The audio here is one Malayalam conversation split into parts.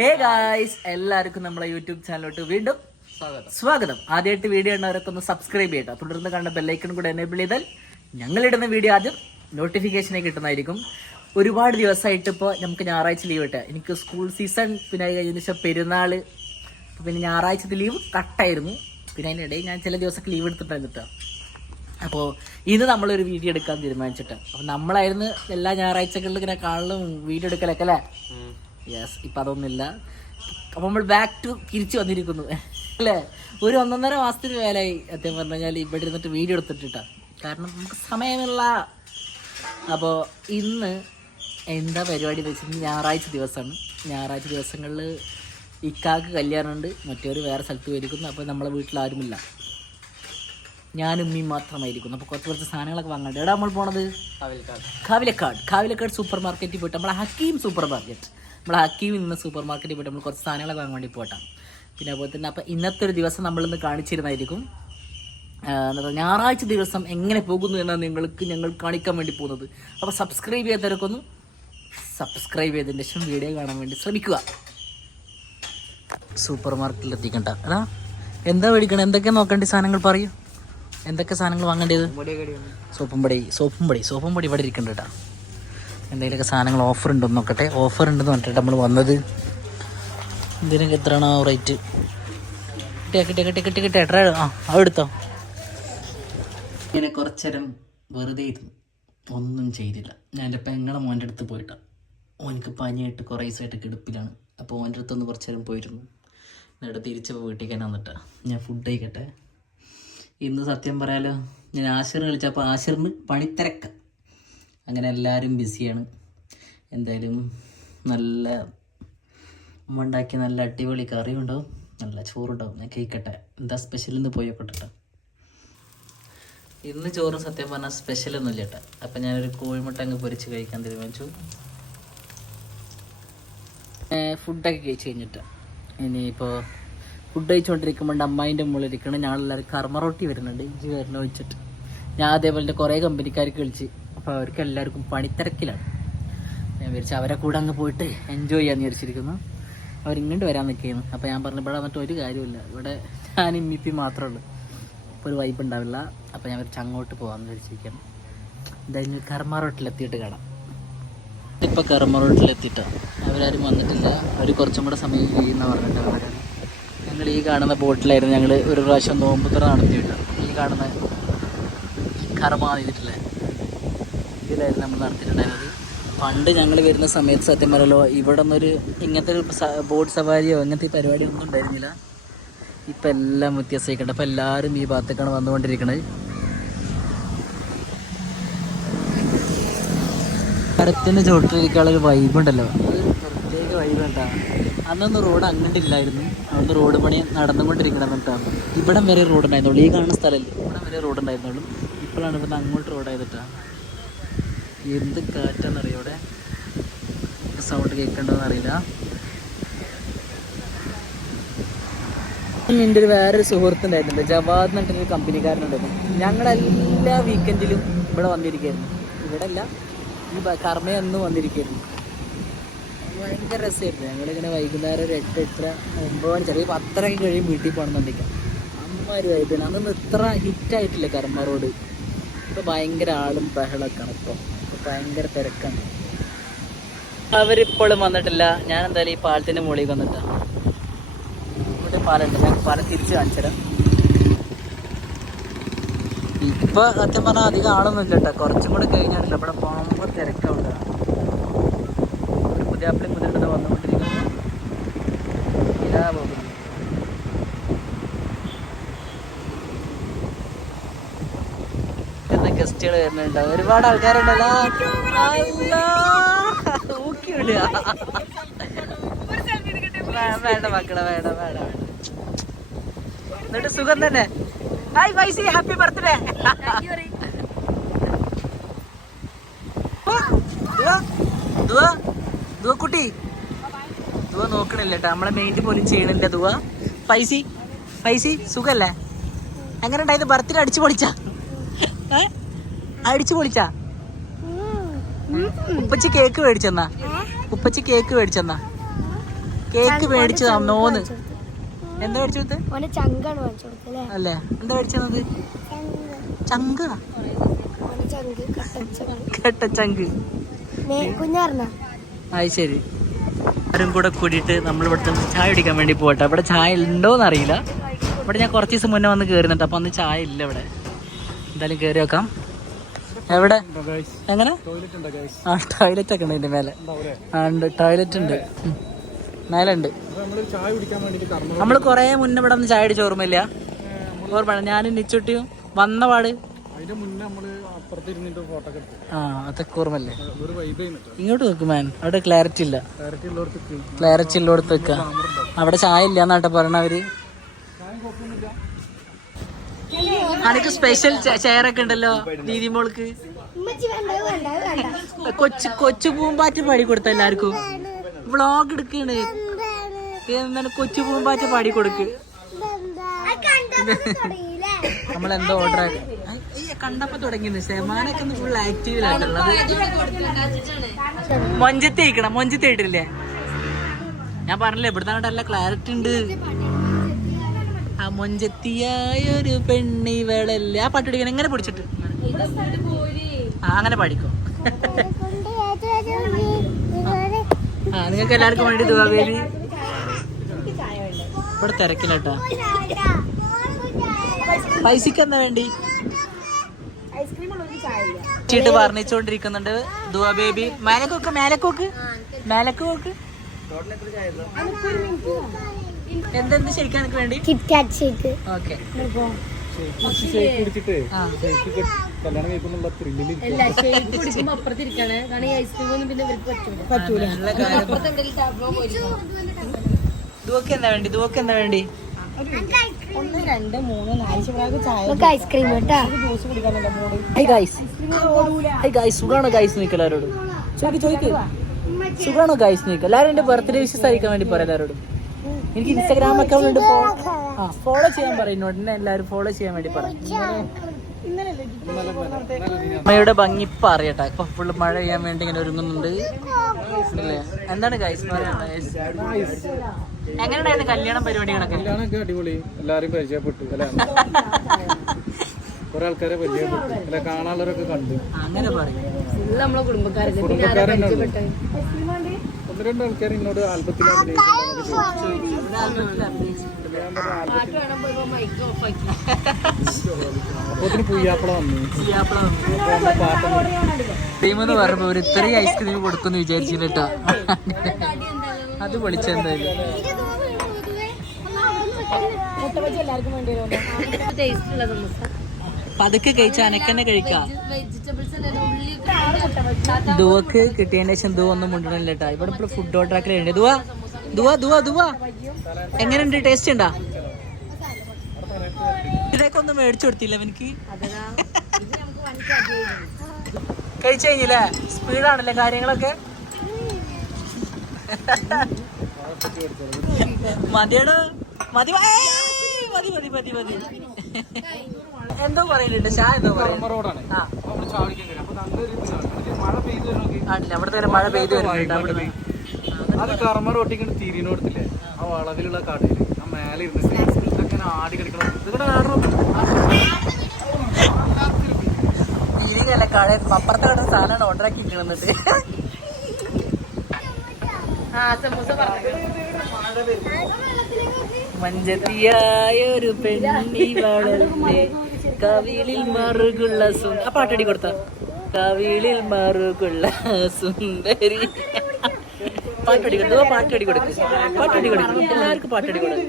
ഹേ ഗായ്സ്, എല്ലാവർക്കും നമ്മളെ യൂട്യൂബ് ചാനലിലോട്ട് വീണ്ടും സ്വാഗതം. ആദ്യമായിട്ട് വീഡിയോ ഉള്ളവരൊക്കെ ഒന്ന് സബ്സ്ക്രൈബ് ചെയ്യട്ടോ. തുടർന്ന് കണ്ട ബെല്ലൈക്കൺ കൂടെ എനേബിൾ ചെയ്താൽ ഞങ്ങളിടുന്ന വീഡിയോ ആദ്യം നോട്ടിഫിക്കേഷനെ കിട്ടുന്നതായിരിക്കും. ഒരുപാട് ദിവസമായിട്ട് ഇപ്പോൾ നമുക്ക് ഞായറാഴ്ച ലീവ് കിട്ടുക. എനിക്ക് സ്കൂൾ സീസൺ പിന്നെ കഴിഞ്ഞ ശേഷം പെരുന്നാൾ, പിന്നെ ഞായറാഴ്ചത്തെ ലീവ് കട്ടായിരുന്നു. പിന്നെ അതിനിടയിൽ ഞാൻ ചില ദിവസമൊക്കെ ലീവ് എടുത്തിട്ടായിരുന്നു കേട്ടോ. അപ്പോൾ ഇത് നമ്മളൊരു വീഡിയോ എടുക്കാൻ തീരുമാനിച്ചിട്ട്, അപ്പോൾ നമ്മളായിരുന്നു എല്ലാ ഞായറാഴ്ചകളിലും ഇങ്ങനെ കാണലും വീഡിയോ എടുക്കലൊക്കെ അല്ലേ. യെസ്, ഇപ്പം അതൊന്നുമില്ല. അപ്പോൾ നമ്മൾ ബാക്ക് ടു തിരിച്ചു വന്നിരിക്കുന്നു അല്ലേ. ഒരു 1.5 മാസത്തിന് മേലായി സത്യം പറഞ്ഞു കഴിഞ്ഞാൽ ഇവിടെ ഇരുന്നിട്ട് വീഡിയോ എടുത്തിട്ടാണ്. കാരണം നമുക്ക് സമയമില്ല. അപ്പോൾ ഇന്ന് എന്താ പരിപാടി എന്ന് വെച്ചാൽ ഞായറാഴ്ച ദിവസമാണ്. ഞായറാഴ്ച ദിവസങ്ങളിൽ ഇക്കാക്ക് കല്യാണമുണ്ട്, മറ്റൊരു വേറെ സ്ഥലത്ത് വരിക്കുന്നു. അപ്പോൾ നമ്മളെ വീട്ടിൽ ആരുമില്ല, ഞാനും ഉമ്മയും മാത്രമായിരിക്കുന്നു. അപ്പോൾ കുറച്ച് സാധനങ്ങളൊക്കെ വാങ്ങാണ്ട്. എവിടെ നമ്മൾ പോണത്? കാവിലക്കാട് സൂപ്പർ മാർക്കറ്റിൽ പോയിട്ട് നമ്മളെ ഹക്കീം സൂപ്പർ മാർക്കറ്റ്, നമ്മളെ ഹക്കീമിൽ നിന്ന് സൂപ്പർ മാർക്കറ്റിൽ പോയിട്ട് നമ്മൾ കുറച്ച് സാധനങ്ങളൊക്കെ വാങ്ങാൻ വേണ്ടി പോയിട്ടാണ്. പിന്നെ അതുപോലെ തന്നെ അപ്പോൾ ഇന്നത്തെ ഒരു ദിവസം നമ്മളിന്ന് കാണിച്ചിരുന്നതായിരിക്കും. ഞായറാഴ്ച ദിവസം എങ്ങനെ പോകുന്നു എന്നാണ് ഞങ്ങൾ കാണിക്കാൻ വേണ്ടി പോകുന്നത്. അപ്പോൾ സബ്സ്ക്രൈബ് ചെയ്യാത്തവർക്കൊന്ന് സബ്സ്ക്രൈബ് ചെയ്തതിന് ശേഷം വീഡിയോ കാണാൻ വേണ്ടി ശ്രമിക്കുക. സൂപ്പർ മാർക്കറ്റിൽ എത്തിക്കണ്ട എടാ, എന്താ മേടിക്കണം, എന്തൊക്കെ നോക്കേണ്ട സാധനങ്ങൾ പറയൂ. എന്തൊക്കെ സാധനങ്ങൾ വാങ്ങേണ്ടത്? സോപ്പും പൊടി ഇവിടെ ഇരിക്കണ്ട കേട്ടോ. എന്തെങ്കിലുമൊക്കെ സാധനങ്ങൾ ഓഫർ ഉണ്ടോ നോക്കട്ടെ. ഓഫർ ഉണ്ടെന്ന് പറഞ്ഞിട്ട് നമ്മൾ വന്നത്. ഇതിനൊക്കെ എത്രയാണോ റേറ്റ്? കിട്ടിയ എത്ര? അതെടുത്തോ. ഇങ്ങനെ കുറച്ച് നേരം വെറുതെ ഇരുന്നു, ഒന്നും ചെയ്തില്ല. ഞാൻ എൻ്റെ പെങ്ങളെ മോൻ്റെ അടുത്ത് പോയിട്ടാണ്. ഓനക്ക് പനിയായിട്ട് കുറേ ദിവസമായിട്ട് കിടപ്പിലാണ്. അപ്പോൾ ഓൻ്റെ അടുത്തൊന്ന് കുറച്ച് നേരം പോയിരുന്നു. എന്നിട്ട് തിരിച്ചപ്പോൾ വീട്ടിൽ തന്നെ വന്നിട്ടാണ്. ഞാൻ ഫുഡ് കഴിക്കട്ടെ. ഇന്ന് സത്യം പറയാലോ, ഞാൻ ആശിറിന് വിളിച്ചപ്പോൾ ആശിറിന് പണിത്തിരക്ക. അങ്ങനെ എല്ലാവരും ബിസിയാണ്. എന്തായാലും നല്ല ഉമ്മ ഉണ്ടാക്കിയ നല്ല അടിപൊളി കറി ഉണ്ടാവും, നല്ല ചോറുണ്ടാവും. ഞാൻ കഴിക്കട്ടെ എന്താ സ്പെഷ്യൽ എന്ന് പോയി നോക്കട്ടെ. ഇന്ന് ചോറും സത്യം പറഞ്ഞാൽ സ്പെഷ്യലൊന്നും ഇല്ല കേട്ടോ. അപ്പം ഞാനൊരു കോഴിമുട്ട അങ്ങ് പൊരിച്ച് കഴിക്കാൻ തീരുമാനിച്ചു. ഫുഡൊക്കെ കഴിച്ച് കഴിഞ്ഞിട്ട് ഇനിയിപ്പോൾ ഫുഡ് കഴിച്ചുകൊണ്ടിരിക്കുമ്പോൾ അമ്മായിൻ്റെ മുകളിലിരിക്കണം. ഞങ്ങളെല്ലാവരും കർമ്മറൊട്ടി വരുന്നുണ്ട്, ഇഞ്ചി വരണ വെച്ചിട്ട്. ഞാൻ അതേപോലെ കുറേ കമ്പനിക്കാർക്ക് വിളിച്ച്. അപ്പോൾ അവർക്ക് എല്ലാവർക്കും പണിത്തിരക്കിലാണ്. ഞാൻ വിചാരിച്ചു അവരെ കൂടെ അങ്ങ് പോയിട്ട് എൻജോയ് ചെയ്യാമെന്ന് വിചാരിച്ചിരിക്കുന്നു. അവരിങ്ങോട്ട് വരാൻ നിൽക്കുന്നു. അപ്പോൾ ഞാൻ പറഞ്ഞു ഇവിടെ വന്നിട്ട് ഒരു കാര്യമില്ല, ഇവിടെ ഞാൻ ഇമ്മിപ്പി മാത്രമേ ഉള്ളൂ, ഇപ്പോൾ ഒരു വൈബ് ഉണ്ടാവില്ല. അപ്പോൾ ഞാൻ വിചാരിച്ചു അങ്ങോട്ട് പോകാമെന്ന് വിചാരിച്ചിരിക്കണം. എന്തായാലും കർമ്മറോട്ടിലെത്തിയിട്ട് കാണാം. ഇപ്പോൾ കർമ്മറോട്ടിലെത്തിയിട്ടാണ്, അവരാരും വന്നിട്ടില്ല. അവർ കുറച്ചും കൂടെ സമയം ചെയ്യുന്ന പറഞ്ഞിട്ട് അവരാണ്. ഞങ്ങൾ ഈ കാണുന്ന ബോട്ടിലായിരുന്നു ഞങ്ങൾ ഒരു പ്രാവശ്യം നോമ്പുതുറ നടത്തിയിട്ട്. ഈ കാണുന്ന കർമ്മ ചെയ്തിട്ടില്ലേ, ഇതിലായിരുന്നു നമ്മൾ നടത്തിയിട്ടുണ്ടായിരുന്നത്. പണ്ട് ഞങ്ങൾ വരുന്ന സമയത്ത് സത്യം പറയല്ലോ ഇവിടെ നിന്നൊരു ഇങ്ങനത്തെ ഒരു ബോട്ട് സവാരിയോ ഇങ്ങനത്തെ പരിപാടിയൊന്നും ഉണ്ടായിരുന്നില്ല. ഇപ്പം എല്ലാം വ്യത്യാസമായിക്കണ്ട. അപ്പം എല്ലാവരും ഈ ഭാഗത്തേക്കാണ് വന്നുകൊണ്ടിരിക്കുന്നത്. മരത്തിൻ്റെ ചുവട്ടിലിരിക്കാനുള്ളൊരു വൈബുണ്ടല്ലോ, അത് പ്രത്യേക വൈബ് കേട്ടോ. അന്നൊന്നും റോഡ് അങ്ങോട്ടില്ലായിരുന്നു, അന്ന് റോഡ് പണി നടന്നുകൊണ്ടിരിക്കണം എന്നിട്ടാണ്. ഇവിടം വരെ റോഡ് ഉണ്ടായിരുന്നുള്ളൂ. ഈ കാണുന്ന സ്ഥലമല്ലേ, ഇവിടം വരെ റോഡ് ഉണ്ടായിരുന്നുള്ളൂ. ഇപ്പോഴാണ് ഇവിടുന്ന് അങ്ങോട്ട് റോഡായതിട്ടാണ്. എന്ത് കാറ്റാണെന്നറിയോ ഇവിടെ, സൗണ്ട് കേൾക്കണ്ടോന്ന് അറിയില്ല. എൻ്റെ ഒരു വേറൊരു സുഹൃത്തുണ്ടായിരുന്നു, ജവാദ് എന്ന് പറഞ്ഞൊരു കമ്പനിക്കാരനുണ്ടായിരുന്നു. ഞങ്ങളെല്ലാ വീക്കെൻഡിലും ഇവിടെ വന്നിരിക്കുകയായിരുന്നു. ഇവിടെ അല്ല, ഈ കർമ്മയൊന്നും വന്നിരിക്കുകയായിരുന്നു. ഭയങ്കര രസമായിരുന്നു. ഞങ്ങളിങ്ങനെ വൈകുന്നേരം ഒരു 8, 8, 9 മണി, ചെറിയ 10 കഴിയും വീട്ടിൽ പോകണമെന്നുണ്ടെങ്കിൽ. അമ്മമാര് വൈകുന്നേരം അന്നൊന്നും ഇത്ര ഹിറ്റായിട്ടില്ല കർമ്മ റോഡ്. ഇപ്പോൾ ഭയങ്കര ആളും ബഹളമൊക്കെയാണ്. ഇപ്പോൾ ഭയങ്കര തിരക്കാണ്. അവരിപ്പോഴും വന്നിട്ടില്ല. ഞാൻ എന്തായാലും ഈ പാലത്തിൻ്റെ മുകളിൽ വന്നിട്ടാണ്. ഇവിടെ പാലമുണ്ട്, ഞാൻ പാലം തിരിച്ച് കാണിച്ചുതരാം. ഇപ്പോൾ സത്യം പറഞ്ഞാൽ അധികം ആളൊന്നും ഇല്ല കേട്ടോ. കുറച്ചും കൂടെ കഴിഞ്ഞാണില്ല, ഇവിടെ പോകുമ്പോൾ തിരക്കാവുണ്ട്. ഒരു പുതിയാപ്പിളി മുതലിട്ട് വന്നുകൊണ്ടിരിക്കുന്നു. ഇതാ പോകുന്നു. ഗസ്റ്റുകൾ വരുന്നുണ്ട്, ഒരുപാട് ആൾക്കാരുണ്ടല്ലോ. ഊക്കിവിടുക വേണ്ട മക്കളെ, വേണ്ട. എന്നിട്ട് സുഖം തന്നെ. ഹായ് വൈസി, ഹാപ്പി ബർത്ത്ഡേ. കുട്ടി ദുവ നോക്കണില്ല കേട്ടോ, നമ്മളെ മെയിൻറ്റ് പോലും ചെയ്യണില്ല. ദുവ ഫൈസി സുഖല്ലേ? എങ്ങനെ ഉണ്ടായത് ബർത്ത്ഡേ? അടിച്ചു പൊളിച്ചാ? ഉപ്പച്ചി കേക്ക് മേടിച്ചെന്നാ? കേക്ക് മേടിച്ചു തന്നോന്ന്. എന്താ മേടിച്ചു കൊടുത്ത്? അല്ലേ എന്താ മേടിച്ചത്? ചങ്ക കട്ടച്ചങ്ക്. അത് ശരി. അവരും കൂടെ കൂടിയിട്ട് നമ്മൾ ഇവിടുത്തെ ചായ കുടിക്കാൻ വേണ്ടി പോട്ടെ. ഇവിടെ ചായ ഉണ്ടോന്ന് അറിയില്ല. ഇവിടെ ഞാൻ കുറച്ച് ദിവസം മുന്നേ വന്ന് കയറുന്നുണ്ട്. അപ്പൊ അന്ന് ചായ ഇല്ല ഇവിടെ. എന്തായാലും കയറി വെക്കാം. എവിടെ എങ്ങനെ? ആ ടോയ്ലറ്റ് ഒക്കെ ഉണ്ട് ഇതിന്റെ മേലെ. ആ ഉണ്ട്, ടോയ്ലറ്റ് ഉണ്ട് മേലെ ഉണ്ട്. നമ്മള് കൊറേ മുന്നേ ഇവിടെ ഒന്ന് ചായ അടിച്ച ഓർമ്മയില്ല? ഓർമ്മ ഞാനും നിച്ചുട്ടിയും വന്ന പാട്. ആ അതൊക്കെ ഓർമ്മല്ലേ? ഇങ്ങോട്ട് നോക്ക് മാൻ, അവിടെ ക്ലാരിറ്റി ഇല്ല. ക്ലാരിറ്റി ഉള്ളോടത്ത് വെക്ക. അവിടെ ചായ ഇല്ല എന്നാട്ടെ പറയണവര്. അനക്ക് സ്പെഷ്യൽ ചെയറൊക്കെ ഉണ്ടല്ലോ ദീദി മോൾക്ക്. കൊച്ചു പൂമ്പാറ്റ പാടി കൊടുത്ത എല്ലാവർക്കും. വ്ളോഗ് എടുക്കണ്. എന്താണ് കൊച്ചു പൂമ്പാറ്റ പാടി കൊടുക്ക്. നമ്മളെന്തോ ഓർഡർ ആക്കി കണ്ടപ്പോ തുടങ്ങിയത്. ഷെമാനൊക്കെ ഒന്ന് ഫുൾ ആക്റ്റീവിലായിട്ടുള്ളത്. മൊഞ്ചത്തി അയക്കണം. മൊഞ്ചത്തി ആയിട്ടില്ലേ? ഞാൻ പറഞ്ഞില്ലേ ഇവിടുത്തെ നല്ല ക്ലാരിറ്റി ഉണ്ട്. ആ മൊഞ്ചത്തിയായൊരു പെണ്ണിവളല്ലേ. ആ പാട്ട് പഠിക്കണം. എങ്ങനെ പിടിച്ചിട്ട് ആ അങ്ങനെ പാടിക്കോ. ആ നിങ്ങൾക്ക് എല്ലാവർക്കും വേണ്ടി ദുആ ബേബി. ഇവിടെ തിരക്കില്ലട്ടോ. പൈസക്ക് എന്താ വേണ്ടി ചീട്ട് പറഞ്ഞിച്ചോണ്ടിരിക്കുന്നുണ്ട് ദുആ ബേബി. മേലക്കോക്ക് മേലക്കോക്ക് മേലക്കോക്ക്. എന്തെന്ത് ശരിക്കും എനിക്ക് വേണ്ടി? ഓക്കെ. ദുആക്ക് എന്താ വേണ്ടി? ദുആക്ക് എന്താ വേണ്ടി? 1 2 3 4 ചായ ഐസ്ക്രീം സുഖാണോ ഗൈസ് നിൽക്കുക എല്ലാവരോടും? ചോദിക്ക് സുഖാണോ ഗൈസ് നിൽക്കുക എല്ലാവരും. എന്റെ ബർത്ത്ഡേ വിഷസ് അറിയിക്കാൻ വേണ്ടി പറയാം എല്ലാവരോടും. എനിക്ക് ഇൻസ്റ്റാഗ്രാം അക്കൗണ്ട് ഉണ്ട്. ഫോളോ ചെയ്യാൻ പറയുന്നു. എന്നെ എല്ലാവരും ഫോളോ ചെയ്യാൻ വേണ്ടി പറയാം. മഴയുടെ ഭംഗി ഇപ്പൊ അറിയട്ടെ. ഇപ്പൊ ഫുള്ള് മഴ പെയ്യാൻ വേണ്ടി ഇങ്ങനെ ഒരുങ്ങുന്നുണ്ട് അല്ലേ? എന്താണ് ഗൈസ് പറയുന്നത്? എങ്ങനെയായിരുന്നു കല്യാണം പരിപാടികളൊക്കെ? അടിപൊളി. എല്ലാരും പരിചയപ്പെട്ടു അല്ലെ? കുറെ ആൾക്കാരെ പരിചയപ്പെട്ടു അല്ലെ? കാണാനുള്ളവരൊക്കെ കണ്ടു. അങ്ങനെ പറയും. നമ്മളെ കുടുംബക്കാരൊക്കെ 1-2 ആൾക്കാർ എന്നോട് ആൽബത്തിൽ പുയ്യാപ്പള വന്നു. ടീമെന്ന് പറഞ്ഞപ്പോ ഒരു ഇത്രയും ഐസ്ക്രീം കൊടുക്കുമെന്ന് വിചാരിച്ചില്ലട്ടോ. അത് പൊളിച്ചെന്തായാലും. പതുക്കെ കഴിച്ചാൽ അനക്കന്നെ കഴിക്കാം. ദുവക്ക് കിട്ടിയതിന് ശേഷം ദുവ ഒന്നും മുണ്ടണില്ല കേട്ടാ. ഇവിടെ ഇപ്പോൾ ഫുഡ് ഓർഡർ ആക്കലുണ്ട്. ദുവ ദുവ ദുവ ദുവ എങ്ങനെയുണ്ട്? ടേസ്റ്റ് ഉണ്ടാ? ഇതൊക്കെ ഒന്നും മേടിച്ചു കൊടുത്തില്ല എനിക്ക്. കഴിച്ചു കഴിഞ്ഞില്ലേ? സ്പീഡാണല്ലേ കാര്യങ്ങളൊക്കെ. മതിയുടെ മതി മതി മതി മതി മതി. എന്തോ പറയുന്നുണ്ട് ഷാ എന്തോ പറയുന്നത്. അവിടുത്തെ മഴ പെയ്തു വരുന്നുണ്ട്. അത് കർമ്മ റോട്ടിങ്ങനെ തിരിനോടത്തില്ലേ? ആ വളവിലുള്ള കടയില് ആ മേലെ ഇരുന്നിട്ട് ഇതൊക്കെ ആടി കളിക്കണം. ഇതൊക്കെ തിരികല്ല കട അപ്പുറത്തെ കട സാധനമാണ് ഓർഡർ ആക്കി എന്നിട്ട്. മഞ്ചത്തിയായൊരു പെണ്ണിവളല്ലേ കവിളിൽ മറുകുള്ള ആ പാട്ടടി കൊടുത്ത കവിളിൽ മറുകുള്ള സുന്ദരി. പാട്ടടി കൊടുത്തു. പാട്ടടി കൊടുക്കും. പാട്ടടി കൊടുക്കും. എല്ലാവർക്കും പാട്ടടി കൊടുക്കും.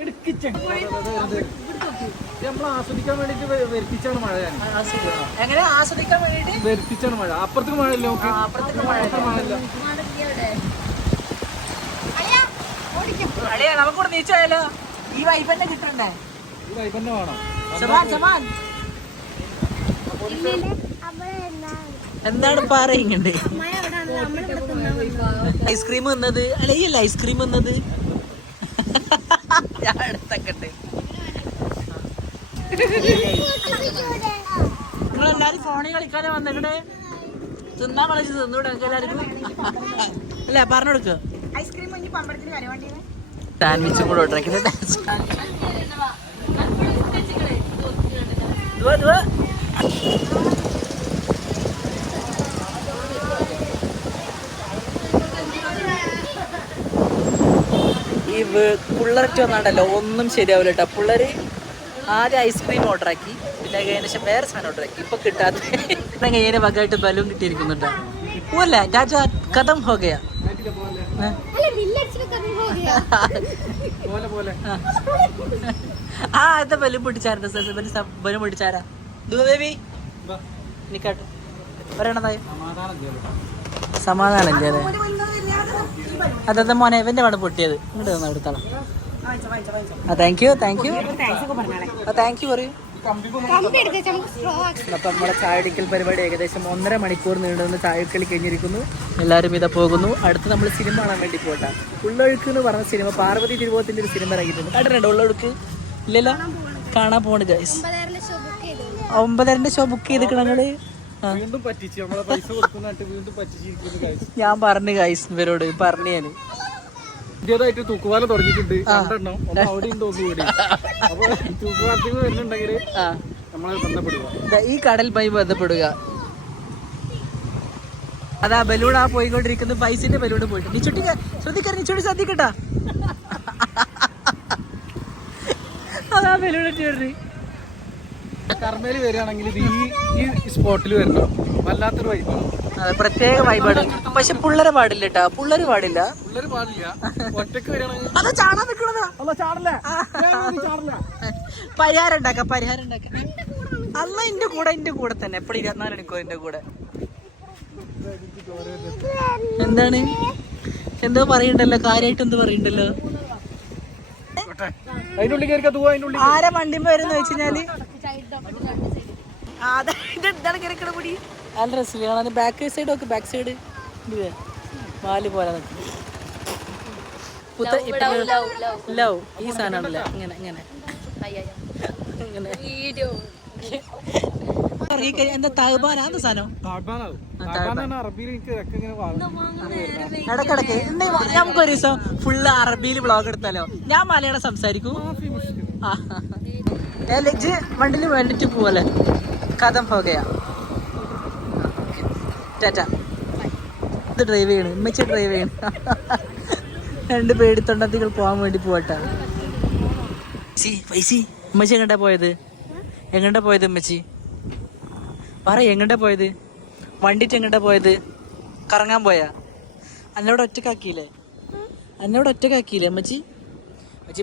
നമ്മൾ ആസ്വദിക്കാൻ വേണ്ടിട്ട് വരുത്തിച്ചാണ് മഴ. എങ്ങനെ ആസ്വദിക്കാൻ വേണ്ടിട്ട് വരുത്തിച്ചാണ് മഴ. അപ്പുറത്തേക്ക് മഴ ഇല്ല. അപ്പുറത്തേക്ക് മഴയില്ല. അളിയാ നമുക്കൂടെ നീച്ചായാലോ? ഈ വൈബ് തന്നെ കിട്ടണ്ടേ? ഈ വൈബ് തന്നെ വേണം. എന്താണ് പറയുന്നുണ്ട്? ഐസ്ക്രീം വന്നത് അല്ല ഈ അല്ല ഐസ്ക്രീം വന്നത്. ഞാൻ എടുത്തക്കട്ടെ. നിങ്ങളെല്ലാരും ഫോണിൽ കളിക്കാതെ വന്നിട്ട് തിന്നാൻ കളിച്ച് തിന്നൂടെ എല്ലാവർക്കും അല്ലേ? പറഞ്ഞെടുക്കുക. ഐസ്ക്രീം സാൻഡ്വിച്ചും കൂടെ ഓർഡർ ആക്കി. ഈ പിള്ളേർക്ക് വന്നാണ്ടല്ലോ ഒന്നും ശരിയാവില്ല കേട്ടോ. പിള്ളേർ ആദ്യം ഐസ്ക്രീം ഓർഡർ ആക്കി, പിന്നെ കഴിഞ്ഞ ശേഷം വേറെ സാധനം ഓർഡർ ആക്കി. ഇപ്പൊ കിട്ടാത്ത കഴിഞ്ഞ വകമായിട്ട് ബലൂൺ കിട്ടിയിരിക്കുന്നുണ്ടോ? പോല രാജാ കഥം ഹോഗയ. ആ എന്താ ബലൂൺ പൊട്ടിച്ചാരാ? ബലൂൺ പൊട്ടിച്ചാരാ? ബേബി നിക്കട്ടെ പറയണതായി സമാധാനം ഇല്ലേ? അതെ മോനെ ഇവന്റെ പടം പൊട്ടിയത്. ഇങ്ങോട്ട് വന്നു എടുത്തോളാം. താങ്ക് യു പറയൂ. അപ്പൊ നമ്മളെ ചായടിക്കൽ പരിപാടി ഏകദേശം 1.5 മണിക്കൂർ നീണ്ടുന്ന ചായക്കൽ കഴിഞ്ഞിരിക്കുന്നു. എല്ലാവരും ഇതാ പോകുന്നു. അടുത്ത് നമ്മൾ സിനിമ കാണാൻ വേണ്ടി പോട്ടാ. ഉള്ളൊഴുക്ക് എന്ന് പറഞ്ഞ സിനിമ പാർവതി തിരുവോത്തിന്റെ ഒരു സിനിമ ഇറങ്ങിയിട്ടുണ്ട്. കണ്ടിട്ടുണ്ടോ ഉള്ളൊഴുക്ക്? ഇല്ലല്ലോ, കാണാൻ പോണ് ഗൈസ്. 9:30 show book ചെയ്തിക്കണങ്ങള്. ഞാൻ പറഞ്ഞു ഗൈസ് ഇവരോട് പറഞ്ഞു. ഞാൻ പുതിയതായിട്ട് തൂക്കുപാലം തുടങ്ങിയിട്ടുണ്ട്. വരുന്നുണ്ടെങ്കിൽ നമ്മളെ ബന്ധപ്പെടുക. ഈ കടലുമായി ബന്ധപ്പെടുക. അതാ ബലൂൺ ആ പോയിക്കൊണ്ടിരിക്കുന്നു. പൈസന്റെ ബലൂണ് പോയിട്ട് നീ ചുട്ടി ശ്രദ്ധിക്കട്ടാ. അതാ ബലൂൺ ഇട്ടി കർമ്മയില് വരികയാണെങ്കിൽ ഈ സ്പോട്ടിൽ വരണം. വല്ലാത്തൊരു വൈബാണ്. പ്രത്യേക വൈബാണ്. പക്ഷെ പിള്ളേരെ പാടില്ല കേട്ടാ. പിള്ളേര് പാടില്ല. ഒറ്റക്ക് വരികയാണെങ്കിൽ അത് ചാടാൻ നിൽക്കണതാ. പരിഹാരം ഉണ്ടാക്കാം. അല്ല എന്റെ കൂടെ തന്നെ എപ്പോഴും 24 മണിക്കൂർ എന്റെ കൂടെ. എന്താണ് എന്തോ പറയണ്ടല്ലോ, കാര്യമായിട്ട് എന്തോ പറയണ്ടല്ലോ. ആരാ വണ്ടിമ്പോ വരുന്ന വെച്ചാല് നല്ല രസമില്ല. ബാക്ക് സൈഡ് നോക്ക്. ബാക്ക് സൈഡ് വാല് പോലെ ലവ് ഈ സാധനമാണല്ലേ. ഇങ്ങനെ ഇങ്ങനെ എന്താ തഹബാനാന്ന് സാധനം. ഇടക്കിടക്ക് നമുക്കൊരു ദിവസം ഫുള്ള് അറബിയിൽ വ്ളോഗ് എടുത്താലോ? ഞാൻ മലയാളം സംസാരിക്കൂ. വണ്ടിയിൽ വേണ്ടിട്ട് പോവല്ലേ? കഥം പോകയാ. ടാറ്റ. ഇത് ഡ്രൈവ് ചെയ്യണം. ഉമ്മച്ചി ഡ്രൈവ് ചെയ്യണം. 2 പേടിത്തൊണ്ടത്തികൾ പോകാൻ വേണ്ടി പോവട്ടെ. ഉമ്മച്ചി എങ്ങോട്ടാ പോയത്? ഉമ്മച്ചി പറ, എങ്ങോട്ടാ പോയത്? വണ്ടിട്ട് എങ്ങോട്ടാ പോയത്? കറങ്ങാൻ പോയാ? എന്നോട് ഒറ്റക്കാക്കിയില്ലേ അമ്മച്ചി?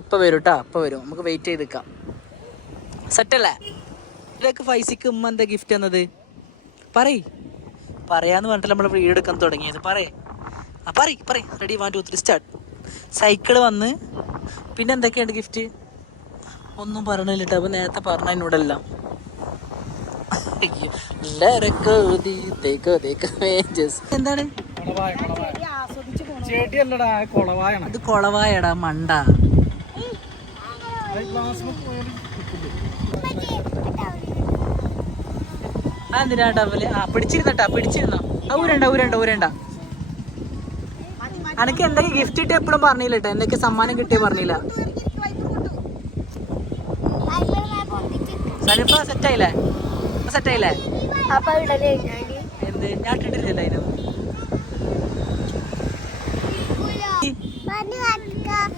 ഇപ്പൊ വരും കേട്ടാ. ഇപ്പൊ വരും. നമുക്ക് വെയിറ്റ് ചെയ്ത് നിൽക്കാം. സെറ്റല്ലേ? ഇതൊക്കെ ഫൈസിക്ക് ഉമ്മ എന്താ ഗിഫ്റ്റ് തന്നത്? പറയാന്ന് പറഞ്ഞിട്ട് നമ്മൾ വീട് എടുക്കാൻ തുടങ്ങിയത്. പറയ്. Ready 1 2 3 start. സൈക്കിള് വന്ന് പിന്നെ എന്തൊക്കെയുണ്ട് ഗിഫ്റ്റ്? ഒന്നും പറഞ്ഞില്ല കേട്ടോ. അപ്പൊ നേരത്തെ പറഞ്ഞ എന്നോടെല്ലാം. എന്താണ് അത്? കൊളവായടാ മണ്ട. എന്തിനാട്ടാ പോലെ? പിടിച്ചിരുന്നോ? ഊരണ്ട. അനക്ക് എന്തൊക്കെ ഗിഫ്റ്റ് കിട്ടിയ എപ്പോഴും പറഞ്ഞില്ല കേട്ടോ. എന്തൊക്കെ സമ്മാനം കിട്ടിയ പറഞ്ഞില്ല. സനിപ്പ സെറ്റായില്ലേ? എന്ത് ഞാൻ ഇട്ടിട്ടില്ലല്ലോ അതിന്.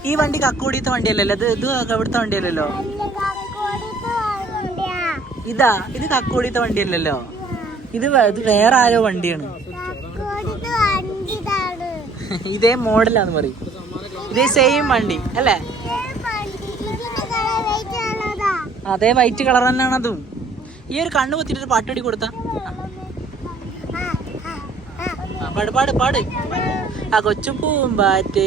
ഈ വണ്ടി കക്കോടിയത്തെ വണ്ടിയല്ലല്ലോ. ഇത് അവിടുത്തെ വണ്ടിയല്ലല്ലോ. ഇത് കക്കോടിയത്തെ വണ്ടിയല്ലല്ലോ. ഇത് വേറെ ആരോ വണ്ടിയാണ്. ഇതേ മോഡലാന്ന് പറയും. ഇതേ സെയിം വണ്ടി അല്ലേ? അതേ വൈറ്റ് കളർ തന്നെയാണ് അതും. ഈ ഒരു കണ്ണ് കുത്തിട്ട് പാട്ടുപാടി കൊടുത്താ പാട്. ആ കൊച്ചുപൂമ്പാറ്റ്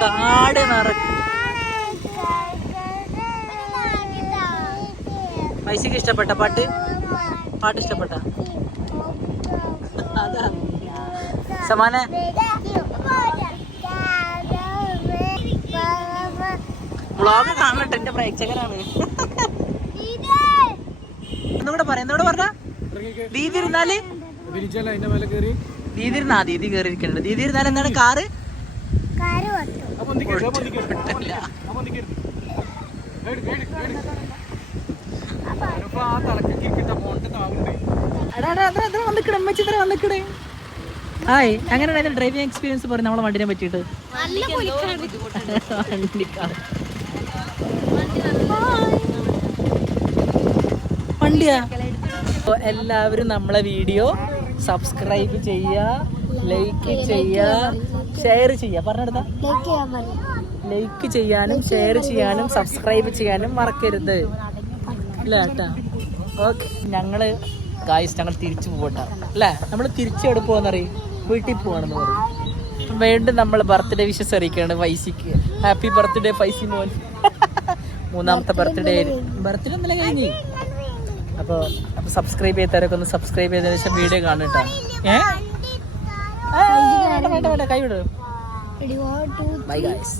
കാട് നിറക്കും. പൈസക്ക് ഇഷ്ടപ്പെട്ട പാട്ട് ഇഷ്ടപ്പെട്ട? അതാ സമാന. വ്ളോഗ് കാണട്ടെ. എന്റെ പ്രേക്ഷകരാണ്. എന്നൂടെ പറഞ്ഞ ദീദി ഇരുന്നാല് ദീദി കയറിയിരിക്കണ്ട. ദീദി ഇരുന്നാല് എന്താണ്? കാറ് ആ തലക്കൊക്കെ കിട്ടാൻ പോണത്തെ താവുണ്ടേ. ഹായ് എങ്ങനെയാണ് ഡ്രൈവിംഗ് എക്സ്പീരിയൻസ് പറയും നമ്മളെ വണ്ടിനെ പറ്റിയിട്ട്? വണ്ടിയാ. അപ്പോൾ എല്ലാവരും നമ്മളെ വീഡിയോ സബ്സ്ക്രൈബ് ചെയ്യുക, ലൈക്ക് ചെയ്യുക, ഷെയർ ചെയ്യുക. പറഞ്ഞെടുത്താ ലൈക്ക് ചെയ്യാനും ഷെയർ ചെയ്യാനും സബ്സ്ക്രൈബ് ചെയ്യാനും മറക്കരുത്. ഇല്ല കേട്ടാ. ഓക്കെ, ഞങ്ങൾ തിരിച്ചു പോകട്ടെ അല്ലേ? നമ്മൾ തിരിച്ചെവിടെ പോകാന്നറിയും, വീട്ടിൽ പോവാണെന്ന് പറയും. വീണ്ടും നമ്മൾ ബർത്ത്ഡേ വിഷസ് അറിയിക്കുകയാണ് ഫൈസിക്ക്. ഹാപ്പി ബർത്ത്ഡേ ഫൈസി മോൻ. മൂന്നാമത്തെ ബർത്ത്ഡേ ഒന്നല്ല കഴിഞ്ഞ്. അപ്പോൾ സബ്സ്ക്രൈബ് ചെയ്തവരൊക്കെ ഒന്ന് സബ്സ്ക്രൈബ് ചെയ്തതിനു ശേഷം വീഡിയോ കാണും കേട്ടോ. കൈ വിടും. Bye guys.